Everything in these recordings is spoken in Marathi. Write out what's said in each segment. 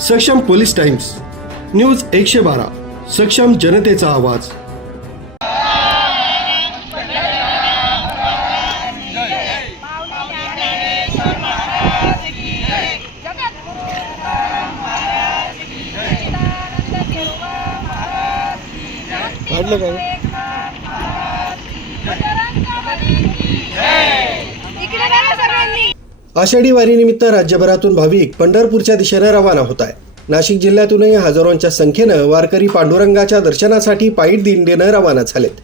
सक्षम पोलीस टाइम्स न्यूज 112 सक्षम जनतेचा आवाज। आषाढी वारीनिमित्त राज्यभरातून भाविक पंढरपूरच्या दिशेने रवाना होत आहे। नाशिक जिल्ह्यातूनही हजारोंच्या संख्येनं वारकरी पांडुरंगाच्या दर्शनासाठी पायी दिंडीनं रवाना झालेत।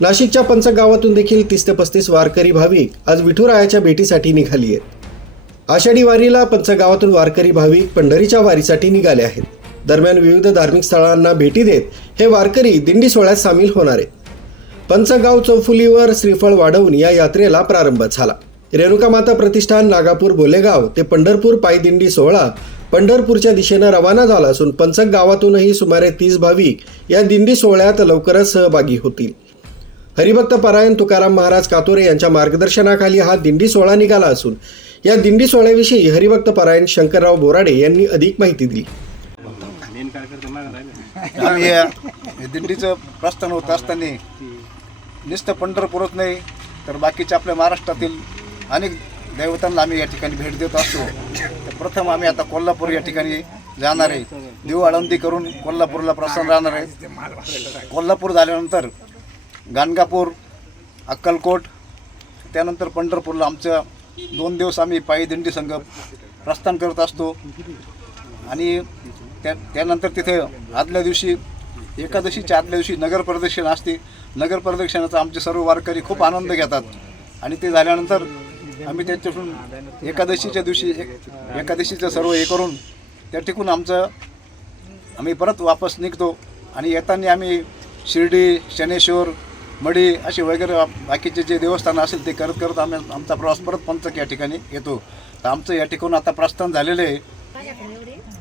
नाशिकच्या पंचक गावातून देखील 30 ते 35 वारकरी भाविक आज विठुरायाच्या भेटीसाठी निघाली आहेत। आषाढी वारीला पंचक गावातून वारकरी भाविक पंढरीच्या वारीसाठी निघाले आहेत। दरम्यान विविध धार्मिक स्थळांना भेटी देत हे वारकरी दिंडी सोहळ्यात सामील होणार आहेत। पंचक गाव चौफुलीवर श्रीफळ वाढवून या यात्रेला प्रारंभ झाला। रेणुका माता प्रतिष्ठान नागापूर बोलेगाव ते पंढरपूर पायी दिंडी सोहळा पंढरपूरच्या दिशेनं रवाना झाला असून पंचक गावातूनही सुमारे 30 भाविक या दिंडी सोहळ्यात लवकरच सहभागी होतील। हरिभक्त परायण तुकाराम महाराज कातोरे यांच्या मार्गदर्शनाखाली हा दिंडी सोहळा निघाला असून या दिंडी सोहळ्याविषयी हरिभक्त परायण शंकरराव बोराडे यांनी अधिक माहिती दिली। दिंडीचं प्रस्थान होत असताना नुसतं पंढरपूरच नाही तर बाकीच्या आपल्या महाराष्ट्रातील अनेक दैवतांना आम्ही या ठिकाणी भेट देत असतो। तर प्रथम आम्ही आता कोल्हापूर या ठिकाणी जाणार आहे। देव आळंदी करून कोल्हापूरला प्रस्थान राहणार आहे। कोल्हापूर झाल्यानंतर गाणगापूर, अक्कलकोट, त्यानंतर पंढरपूरला आमच्या 2 दिवस आम्ही पायी दिंडी संघ प्रस्थान करत असतो। आणि त्यानंतर तिथे आदल्या दिवशी एकादशीच्या आदल्या दिवशी नगर प्रदक्षिणा असते। नगर प्रदक्षिणाचा आमचे सर्व वारकरी खूप आनंद घेतात आणि ते झाल्यानंतर आम्ही त्याच्यातून एकादशीच्या दिवशी एकादशीचं सर्व हे करून त्या ठिकाणी आम्ही परत वापस निघतो आणि येताना आम्ही शिर्डी, शनेश्वर, मढी असे वगैरे बाकीचे जे देवस्थान असेल ते करत करत आम्ही आमचा प्रवास परत पंचक या ठिकाणी येतो। तर आमचं या ठिकाणी आता प्रस्थान झालेलं आहे।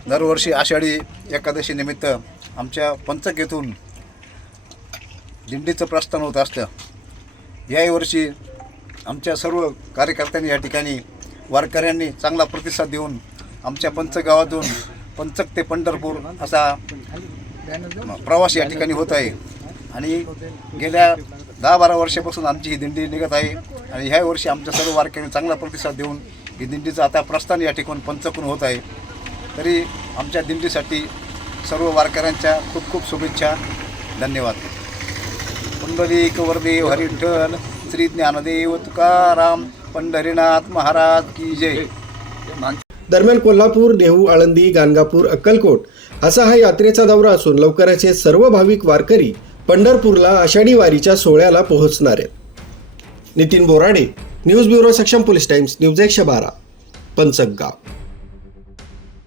दरवर्षी आषाढी एकादशी निमित्त आमच्या पंचक येथून दिंडीचं प्रस्थान होत असतं। याही वर्षी आमच्या सर्व कार्यकर्त्यांनी या ठिकाणी वारकऱ्यांनी चांगला प्रतिसाद देऊन आमच्या पंचक गावातून पंचक ते पंढरपूर असा प्रवास या ठिकाणी होत आहे आणि गेल्या 10-12 वर्षापासून आमची ही दिंडी निघत आहे आणि ह्या वर्षी आमच्या सर्व वारकऱ्यांनी चांगला प्रतिसाद देऊन ही दिंडीचं आता प्रस्थान या ठिकाणी पंचकून होत आहे। तरी आमच्या दिंडीसाठी सर्व वारकऱ्यांच्या खूप खूप शुभेच्छा। धन्यवाद। पुंडलिक वरदेव हरी विठ्ठल, श्री ज्ञानदेव तुकाराम, पंढरीनाथ महाराज की जय। दरम्यान कोल्हापूर, देहू, आळंदी, गाणगापूर, अक्कलकोट असा हा यात्रेचा दौरा असून लवकरच हे सर्व भाविक वारकरी पंढरपूरला आषाढी वारीच्या सोहळ्याला पोहोचणार आहेत। नितीन बोराडे, न्यूज ब्युरो, सक्षम पोलीस टाइम्स, न्यूज 112, पंचक गाव।